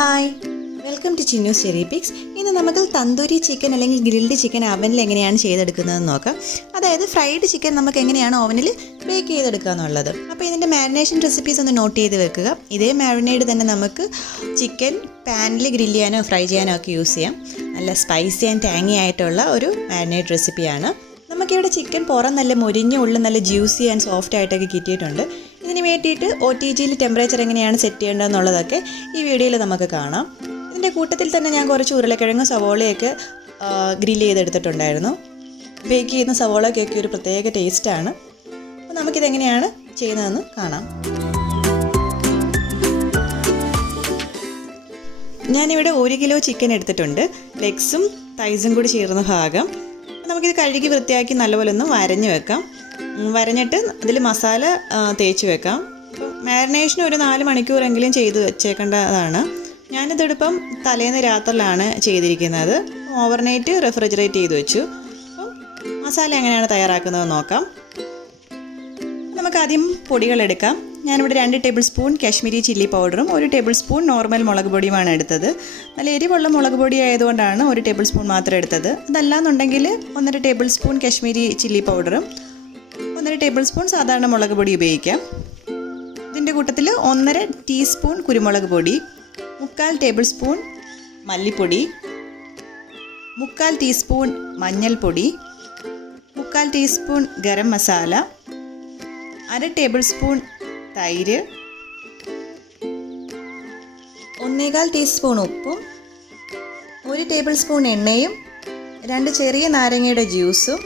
Hi, welcome to Chinnus Cherrypicks. ഇന്ന് നമുക്ക് tandoori chicken അല്ലെങ്കിൽ ഗ്രിൽഡ് ചിക്കൻ അവനിൽ എങ്ങനെയാണ് ചെയ്തെടുക്കുന്നതെന്ന് നോക്കാം. അതായത് ഫ്രൈഡ് ചിക്കൻ നമുക്ക് എങ്ങനെയാണ് ഓവനിൽ ബേക്ക് ചെയ്തെടുക്കുക എന്നുള്ളത്. അപ്പോൾ ഇതിൻ്റെ മാരിനേഷൻ റെസിപ്പീസ് ഒന്ന് നോട്ട് ചെയ്ത് വെക്കുക. ഇതേ മാരിനേഡ് തന്നെ നമുക്ക് ചിക്കൻ പാനിൽ ഗ്രില്ല് ചെയ്യാനോ ഫ്രൈ ചെയ്യാനോ ഒക്കെ യൂസ് ചെയ്യാം. നല്ല സ്പൈസി ആൻഡ് ടാങ്ങി ആയിട്ടുള്ള ഒരു മാരിനേഡ് റെസിപ്പിയാണ്. നമുക്കിവിടെ ചിക്കൻ പുറം നല്ല മുരിഞ്ഞ ഉള്ളിൽ നല്ല ജ്യൂസി ആൻഡ് സോഫ്റ്റ് ആയിട്ടൊക്കെ കിട്ടിയിട്ടുണ്ട്. ഇതിന് വേണ്ടിയിട്ട് OTGയിൽ ടെമ്പറേച്ചർ എങ്ങനെയാണ് സെറ്റ് ചെയ്യേണ്ടതെന്നുള്ളതൊക്കെ ഈ വീഡിയോയിൽ നമുക്ക് കാണാം. ഇതിൻ്റെ കൂട്ടത്തിൽ തന്നെ ഞാൻ കുറച്ച് ഉരുളക്കിഴങ്ങും സവോളയൊക്കെ ഗ്രില്ല് ചെയ്തെടുത്തിട്ടുണ്ടായിരുന്നു. ബേക്ക് ചെയ്യുന്ന സവോളയൊക്കെ ഒരു പ്രത്യേക ടേസ്റ്റാണ്. അപ്പോൾ നമുക്കിതെങ്ങനെയാണ് ചെയ്യുന്നതെന്ന് കാണാം. ഞാനിവിടെ 1 കിലോ ചിക്കൻ എടുത്തിട്ടുണ്ട്. ലെഗ്സും തൈസും കൂടി ചേർന്ന ഭാഗം. നമുക്കിത് കഴുകി വൃത്തിയാക്കി നല്ലപോലെ ഒന്ന് വരഞ്ഞ് വെക്കാം. വരഞ്ഞിട്ട് അതിൽ മസാല തേച്ച് വെക്കാം. മാരിനേഷന് ഒരു 4 മണിക്കൂറെങ്കിലും ചെയ്ത് വെച്ചേക്കേണ്ടതാണ്. ഞാനിതിപ്പം തലേന്ന് രാത്രിയിലാണ് ചെയ്തിരിക്കുന്നത്. ഓവർനൈറ്റ് റെഫ്രിജറേറ്റ് ചെയ്ത് വെച്ചു. അപ്പം മസാല എങ്ങനെയാണ് തയ്യാറാക്കുന്നതെന്ന് നോക്കാം. നമുക്ക് ആദ്യം പൊടികളെടുക്കാം. ഞാനിവിടെ 2 ടേബിൾ സ്പൂൺ കാശ്മീരി ചില്ലി പൗഡറും 1 ടേബിൾ സ്പൂൺ നോർമൽ മുളക് പൊടിയുമാണ് എടുത്തത്. നല്ല എരിവുള്ള മുളക് പൊടി ആയതുകൊണ്ടാണ് 1 ടേബിൾ സ്പൂൺ മാത്രം എടുത്തത്. അതല്ലാന്നുണ്ടെങ്കിൽ 1.5 ടേബിൾ സ്പൂൺ കാശ്മീരി ചില്ലി പൗഡറും 1.5 ടേബിൾ സ്പൂൺ സാധാരണ മുളക് പൊടി ഉപയോഗിക്കാം. ഇതിൻ്റെ കൂട്ടത്തിൽ 1.5 ടീസ്പൂൺ കുരുമുളക് പൊടി, 3/4 ടേബിൾ സ്പൂൺ മല്ലിപ്പൊടി, 3/4 ടീസ്പൂൺ മഞ്ഞൾപ്പൊടി, 3/4 teaspoon garam masala, 1/2 table spoon തൈര്, 1/4 ടീസ്പൂൺ ഉപ്പും 1 ടേബിൾ സ്പൂൺ എണ്ണയും 2 ചെറിയ നാരങ്ങയുടെ ജ്യൂസും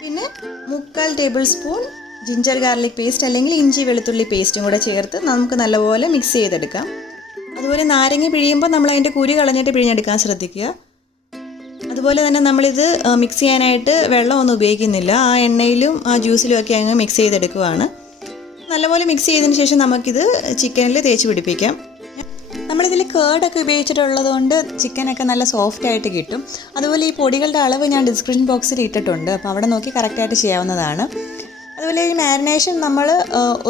പിന്നെ 3/4 table spoon ginger garlic paste അല്ലെങ്കിൽ ഇഞ്ചി വെളുത്തുള്ളി പേസ്റ്റും കൂടെ ചേർത്ത് നമുക്ക് നല്ലപോലെ മിക്സ് ചെയ്തെടുക്കാം. അതുപോലെ നാരങ്ങ പിഴിയുമ്പോൾ നമ്മൾ അതിൻ്റെ കുരു കളഞ്ഞിട്ട് പിഴിഞ്ഞെടുക്കാൻ ശ്രദ്ധിക്കുക. അതുപോലെ തന്നെ നമ്മളിത് മിക്സ് ചെയ്യാനായിട്ട് വെള്ളമൊന്നും ഉപയോഗിക്കുന്നില്ല. ആ എണ്ണയിലും ആ ജ്യൂസിലും ഒക്കെ അങ്ങ് മിക്സ് ചെയ്തെടുക്കുകയാണ്. നല്ലപോലെ മിക്സ് ചെയ്തതിന് ശേഷം നമുക്കിത് ചിക്കനിൽ തേച്ച് പിടിപ്പിക്കാം. നമ്മളിതിൽ കേർഡൊക്കെ ഉപയോഗിച്ചിട്ടുള്ളത് കൊണ്ട് ചിക്കനൊക്കെ നല്ല സോഫ്റ്റ് ആയിട്ട് കിട്ടും. അതുപോലെ ഈ പൊടികളുടെ അളവ് ഞാൻ ഡിസ്ക്രിപ്ഷൻ ബോക്സിൽ ഇട്ടിട്ടുണ്ട്. അപ്പോൾ അവിടെ നോക്കി കറക്റ്റായിട്ട് ചെയ്യാവുന്നതാണ്. അതുപോലെ ഈ മാരിനേഷൻ നമ്മൾ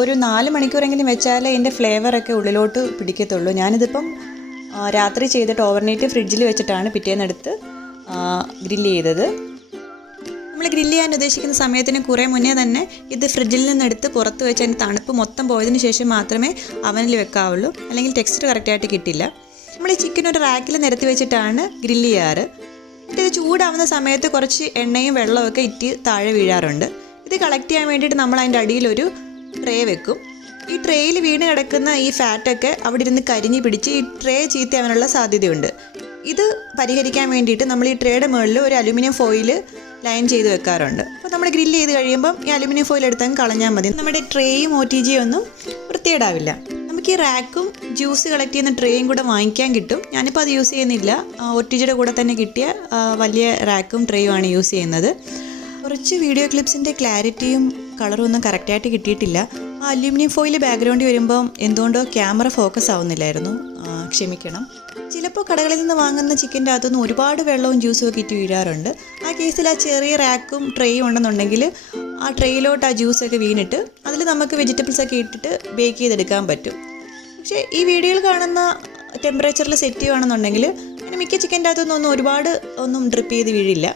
ഒരു 4 മണിക്കൂറെങ്കിലും വെച്ചാൽ ഇതിൻ്റെ ഫ്ലേവറൊക്കെ ഉള്ളിലോട്ട് പിടിക്കത്തുള്ളൂ. ഞാനിതിപ്പം രാത്രി ചെയ്തിട്ട് ഓവർനൈറ്റ് ഫ്രിഡ്ജിൽ വെച്ചിട്ടാണ് പിറ്റേന്നെടുത്ത് ഗ്രില്ല് ചെയ്തത്. നമ്മൾ ഗ്രില്ല് ചെയ്യാൻ ഉദ്ദേശിക്കുന്ന സമയത്തിന് കുറേ മുന്നേ തന്നെ ഇത് ഫ്രിഡ്ജിൽ നിന്നെടുത്ത് പുറത്ത് വെച്ച് അതിന് തണുപ്പ് മൊത്തം പോയതിന് ശേഷം മാത്രമേ അവനിൽ വെക്കാവുള്ളൂ. അല്ലെങ്കിൽ ടെക്സ്ചർ കറക്റ്റായിട്ട് കിട്ടില്ല. നമ്മൾ ഈ ചിക്കൻ ഒരു റാക്കിൽ നിരത്തി വെച്ചിട്ടാണ് ഗ്രില്ല് ചെയ്യാറ്. ഇത് ചൂടാവുന്ന സമയത്ത് കുറച്ച് എണ്ണയും വെള്ളമൊക്കെ ഇറ്റ് താഴെ വീഴാറുണ്ട്. ഇത് കളക്ട് ചെയ്യാൻ വേണ്ടിയിട്ട് നമ്മൾ അതിൻ്റെ അടിയിലൊരു ട്രേ വെക്കും. ഈ ട്രേയിൽ വീണ് കിടക്കുന്ന ഈ ഫാറ്റൊക്കെ അവിടെ ഇരുന്ന് കരിഞ്ഞ് പിടിച്ച് ഈ ട്രേ ചീത്തയാവാനുള്ള സാധ്യതയുണ്ട്. ഇത് പരിഹരിക്കാൻ വേണ്ടിയിട്ട് നമ്മൾ ഈ ട്രേയുടെ മുകളിൽ ഒരു അലുമിനിയം ഫോയിൽ ലൈൻ ചെയ്ത് വെക്കാറുണ്ട്. അപ്പോൾ നമ്മൾ ഗ്രില്ല് ചെയ്ത് കഴിയുമ്പം ഈ അലുമിനിയം ഫോയിൽ എടുത്തങ്ങ് കളഞ്ഞാൽ മതി. നമ്മുടെ ട്രേയും OTG ഒന്നും വൃത്തികേടാവില്ല. നമുക്ക് ഈ റാക്കും ജ്യൂസ് കളക്ട് ചെയ്യുന്ന ട്രേയും കൂടെ വാങ്ങിക്കാൻ കിട്ടും. ഞാനിപ്പോൾ അത് യൂസ് ചെയ്യുന്നില്ല. OTGയുടെ കൂടെ തന്നെ കിട്ടിയ വലിയ റാക്കും ട്രേയും ആണ് യൂസ് ചെയ്യുന്നത്. കുറച്ച് വീഡിയോ ക്ലിപ്സിൻ്റെ ക്ലാരിറ്റിയും കളറും ഒന്നും കറക്റ്റായിട്ട് കിട്ടിയിട്ടില്ല. ആ അലുമിനിയം ഫോയിൽ ബാക്ക്ഗ്രൗണ്ടിൽ വരുമ്പം എന്തുകൊണ്ടോ ക്യാമറ ഫോക്കസ് ആവുന്നില്ലായിരുന്നു. ക്ഷമിക്കണം. ചിലപ്പോൾ കടകളിൽ നിന്ന് വാങ്ങുന്ന ചിക്കൻ്റെ അകത്തുനിന്ന് ഒരുപാട് വെള്ളവും ജ്യൂസും ഒക്കെ ഇട്ട് വീഴാറുണ്ട്. ആ കേസിൽ ആ ചെറിയ റാക്കും ട്രേയും ഉണ്ടെന്നുണ്ടെങ്കിൽ ആ ട്രേയിലോട്ട് ആ ജ്യൂസൊക്കെ വീണിട്ട് അതിൽ നമുക്ക് വെജിറ്റബിൾസൊക്കെ ഇട്ടിട്ട് ബേക്ക് ചെയ്തെടുക്കാൻ പറ്റും. പക്ഷേ ഈ വീഡിയോയിൽ കാണുന്ന ടെമ്പറേച്ചറിൽ സെറ്റ് ചെയ്യുകയാണെന്നുണ്ടെങ്കിൽ അങ്ങനെ മിക്ക ചിക്കൻ്റെ അകത്തുനിന്നൊന്നും ഒരുപാട് ഒന്നും ഡ്രിപ്പ് ചെയ്ത് വീഴില്ല.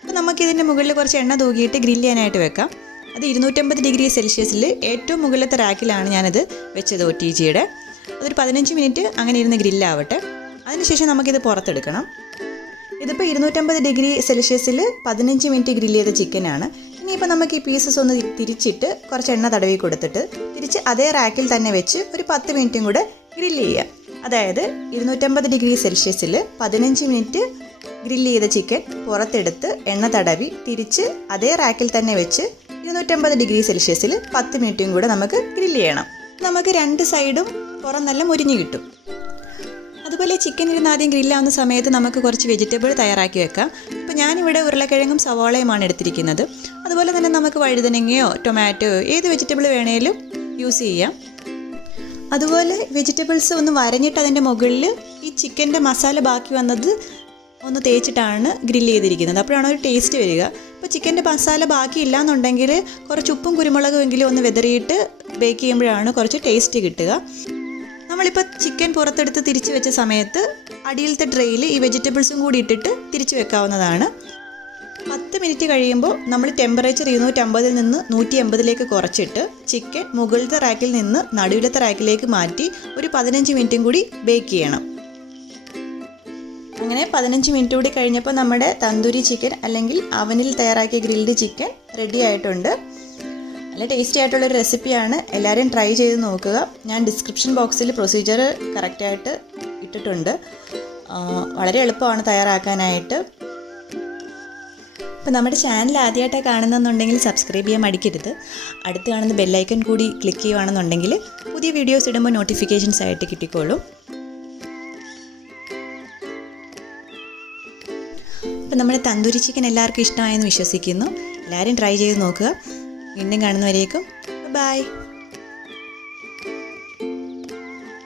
അപ്പോൾ നമുക്കിതിൻ്റെ മുകളിൽ കുറച്ച് എണ്ണ തൂക്കിയിട്ട് ഗ്രില്ല് ചെയ്യാനായിട്ട് വെക്കാം. അത് 250 ഡിഗ്രി സെൽഷ്യസിൽ ഏറ്റവും മുകളിലത്തെ റാക്കിലാണ് ഞാനത് വെച്ചത് OTGയുടെ. അതൊരു 15 മിനിറ്റ് അങ്ങനെ ഇരുന്ന് ഗ്രില്ലാവട്ടെ. അതിനുശേഷം നമുക്കിത് പുറത്തെടുക്കണം. ഇതിപ്പോൾ 250 ഡിഗ്രി സെൽഷ്യസിൽ 15 മിനിറ്റ് ഗ്രില്ല് ചെയ്ത ചിക്കനാണ്. ഇനിയിപ്പോൾ നമുക്ക് ഈ പീസസ് ഒന്ന് തിരിച്ചിട്ട് കുറച്ച് എണ്ണ തടവി കൊടുത്തിട്ട് തിരിച്ച് അതേ റാക്കിൽ തന്നെ വെച്ച് ഒരു 10 മിനിറ്റും കൂടെ ഗ്രില്ല് ചെയ്യുക. അതായത് 250 ഡിഗ്രി സെൽഷ്യസിൽ 15 മിനിറ്റ് ഗ്രില്ല് ചെയ്ത ചിക്കൻ പുറത്തെടുത്ത് എണ്ണ തടവി തിരിച്ച് അതേ റാക്കിൽ തന്നെ വെച്ച് 250 ഡിഗ്രി സെൽഷ്യസിൽ 10 മിനിറ്റും കൂടെ നമുക്ക് ഗ്രില്ല് ചെയ്യണം. നമുക്ക് 2 സൈഡും പുറം നല്ല മുരിഞ്ഞ് കിട്ടും. അതുപോലെ ചിക്കൻ ഇരുന്ന് ആദ്യം ഗ്രില്ലാവുന്ന സമയത്ത് നമുക്ക് കുറച്ച് വെജിറ്റബിൾ തയ്യാറാക്കി വെക്കാം. ഇപ്പോൾ ഞാനിവിടെ ഉരുളക്കിഴങ്ങും സവാളയുമാണ് എടുത്തിരിക്കുന്നത്. അതുപോലെ തന്നെ നമുക്ക് വഴുതനങ്ങയോ ടൊമാറ്റോയോ ഏത് വെജിറ്റബിൾ വേണേലും യൂസ് ചെയ്യാം. അതുപോലെ വെജിറ്റബിൾസ് ഒന്ന് വരഞ്ഞിട്ട് അതിൻ്റെ മുകളിൽ ഈ ചിക്കൻ്റെ മസാല ബാക്കി വന്നത് ഒന്ന് തേച്ചിട്ടാണ് ഗ്രില്ല് ചെയ്തിരിക്കുന്നത്. അപ്പോഴാണ് ഒരു ടേസ്റ്റ് വരിക. അപ്പോൾ ചിക്കൻ്റെ മസാല ബാക്കിയില്ല എന്നുണ്ടെങ്കിൽ കുറച്ച് ഉപ്പും കുരുമുളകും എങ്കിലും ഒന്ന് വെതറിയിട്ട് ബേക്ക് ചെയ്യുമ്പോഴാണ് കുറച്ച് ടേസ്റ്റ് കിട്ടുക. നമ്മളിപ്പോൾ ചിക്കൻ പുറത്തെടുത്ത് തിരിച്ചു വെച്ച സമയത്ത് അടിയിലത്തെ ട്രേയിൽ ഈ വെജിറ്റബിൾസും കൂടി ഇട്ടിട്ട് തിരിച്ചു വെക്കാവുന്നതാണ്. 10 മിനിറ്റ് കഴിയുമ്പോൾ നമ്മൾ ടെമ്പറേച്ചർ 250 നിന്ന് 180 കുറച്ചിട്ട് ചിക്കൻ മുകളിലത്തെ റാക്കിൽ നിന്ന് നടുവിലത്തെ റാക്കിലേക്ക് മാറ്റി ഒരു 15 മിനിറ്റും കൂടി ബേക്ക് ചെയ്യണം. അങ്ങനെ 15 മിനിറ്റ് കൂടി കഴിഞ്ഞപ്പോൾ നമ്മുടെ തന്തൂരി ചിക്കൻ അല്ലെങ്കിൽ അവനിൽ തയ്യാറാക്കിയ ഗ്രിൽഡ് ചിക്കൻ റെഡി ആയിട്ടുണ്ട്. നല്ല ടേസ്റ്റി ആയിട്ടുള്ളൊരു റെസിപ്പിയാണ്. എല്ലാവരും ട്രൈ ചെയ്ത് നോക്കുക. ഞാൻ ഡിസ്ക്രിപ്ഷൻ ബോക്സിൽ പ്രൊസീജിയർ കറക്റ്റായിട്ട് ഇട്ടിട്ടുണ്ട്. വളരെ എളുപ്പമാണ് തയ്യാറാക്കാനായിട്ട്. അപ്പോൾ നമ്മുടെ ചാനൽ ആദ്യമായിട്ടാണ് കാണുന്നതെന്നുണ്ടെങ്കിൽ സബ്സ്ക്രൈബ് ചെയ്യാൻ മടിക്കരുത്. അടുത്ത് കാണുന്ന ബെല്ലൈക്കൺ കൂടി ക്ലിക്ക് ചെയ്യുകയാണെന്നുണ്ടെങ്കിൽ പുതിയ വീഡിയോസ് ഇടുമ്പോൾ നോട്ടിഫിക്കേഷൻസ് ആയിട്ട് കിട്ടിക്കോളും. അപ്പോൾ നമ്മുടെ തന്തൂരി ചിക്കൻ എല്ലാവർക്കും ഇഷ്ടമായെന്ന് വിശ്വസിക്കുന്നു. എല്ലാവരും ട്രൈ ചെയ്ത് നോക്കുക. വീണ്ടും കാണുന്നവരേക്കും ബൈ.